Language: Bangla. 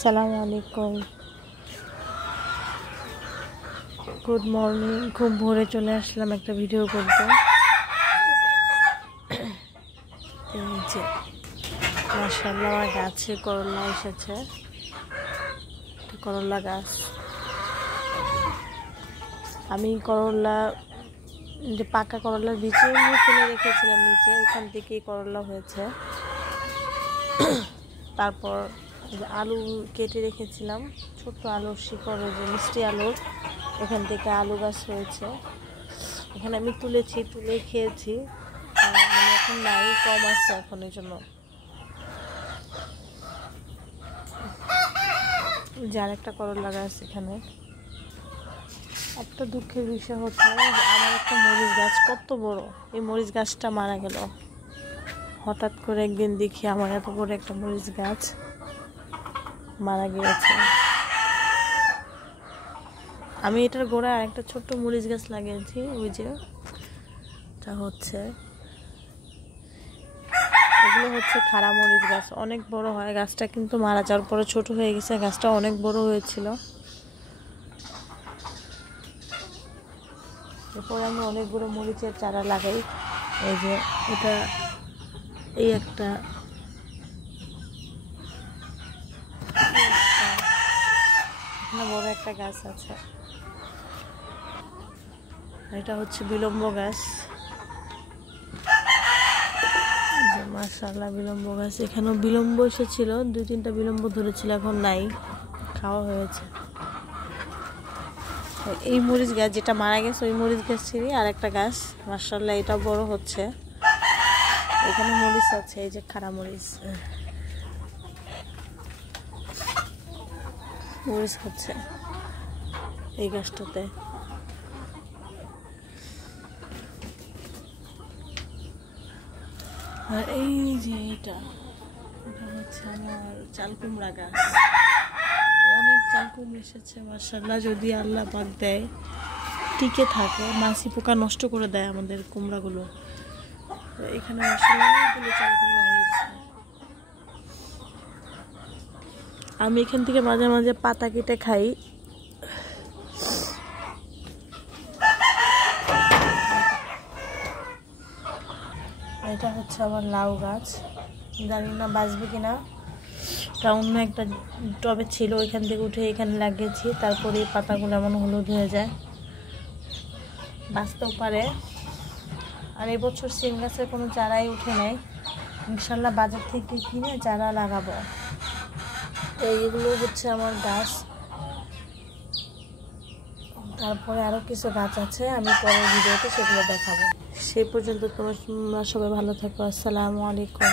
আসসালামু আলাইকুম, গুড মর্নিং। খুব ভোরে চলে আসলাম একটা ভিডিও করতে। এই যে মাশাআল্লাহ আমার গাছে করলা এসেছে, করলা গাছ। আমি করলা যে পাকা করলার বীজ ফেলে রেখেছিলাম নিচে, ওখান থেকেই করলা হয়েছে। তারপর আলু কেটে রেখেছিলাম, ছোট্ট আলুর শিকড়, যে মিষ্টি আলুর, এখান থেকে আলু গাছ হয়েছে। এখানে আমি তুলে খেয়েছি, মানে এখন নাই, কম আছে এখন, এই জন্য। যার একটা করলা গাছ এখানে। একটা দুঃখের বিষয় হচ্ছে যে আমার একটা মরিচ গাছ কত বড়, এই মরিচ গাছটা মারা গেল। হঠাৎ করে একদিন দেখি আমার এত বড় একটা মরিচ গাছ মারা গিয়েছে। আমি এটার গোড়ায় আরেকটা ছোট্ট মরিচ গাছ লাগিয়েছি, ওই যে এটা হচ্ছে, এগুলো হচ্ছে খাড়া মরিচ গাছ, অনেক বড় হয় গাছটা, কিন্তু মারা যাওয়ার পরে ছোট হয়ে গেছে। গাছটা অনেক বড় হয়েছিল। এরপরে আমি অনেকগুলো মরিচের চারা লাগাই। এই যে এটা, এই একটা, বড় একটা গাছ আছে। এটা হচ্ছে বিলম্ব গাছ। মাশাআল্লাহ বিলম্ব গাছ, এখানেও বিলম্ব এসেছিল, 2-3টা বিলম্ব ধরেছিল, এখন নাই, খাওয়া হয়েছে। এই মরিচ গাছ যেটা মারা গেছে, ওই মরিচ গাছেরই আর একটা গাছ, মাশাআল্লাহ এটা বড় হচ্ছে। এখানে মরিচ আছে, এই যে খাড়া মরিচ হচ্ছে এই গাছটাতে। আর এই যে এটা হচ্ছে আমার চাল কুমড়া গাছ, অনেক চাল কুমড়া এসেছে মাশাআল্লাহ। যদি আল্লাহ পাক দেয়, টিকে থাকে, মাছি পোকা নষ্ট করে দেয় আমাদের কুমড়াগুলো। এখানে মাশাআল্লাহ অনেকগুলো চাল কুমড়া হয়েছে। আমি এখান থেকে মাঝে মাঝে পাতা কেটে খাই। এটা হচ্ছে আমার লাউ গাছ, জানি না বাঁচবে কিনা। এটা অন্য একটা টবে ছিল, ওইখান থেকে উঠে এখানে লাগিয়েছি। তারপরে এই পাতাগুলো এমন হলুদ হয়ে যায়, বাঁচতেও পারে। আর এবছর সিম গাছের কোনো চারাই উঠে নাই, ইনশাল্লাহ বাজার থেকে কিনে চারা লাগাবো। এইগুলো হচ্ছে আমার গাছ। তারপরে আরও কিছু গাছ আছে, আমি পরের ভিডিওতে সেগুলো দেখাবো। সেই পর্যন্ত তোমরা সবাই ভালো থাকো। আসসালামু আলাইকুম।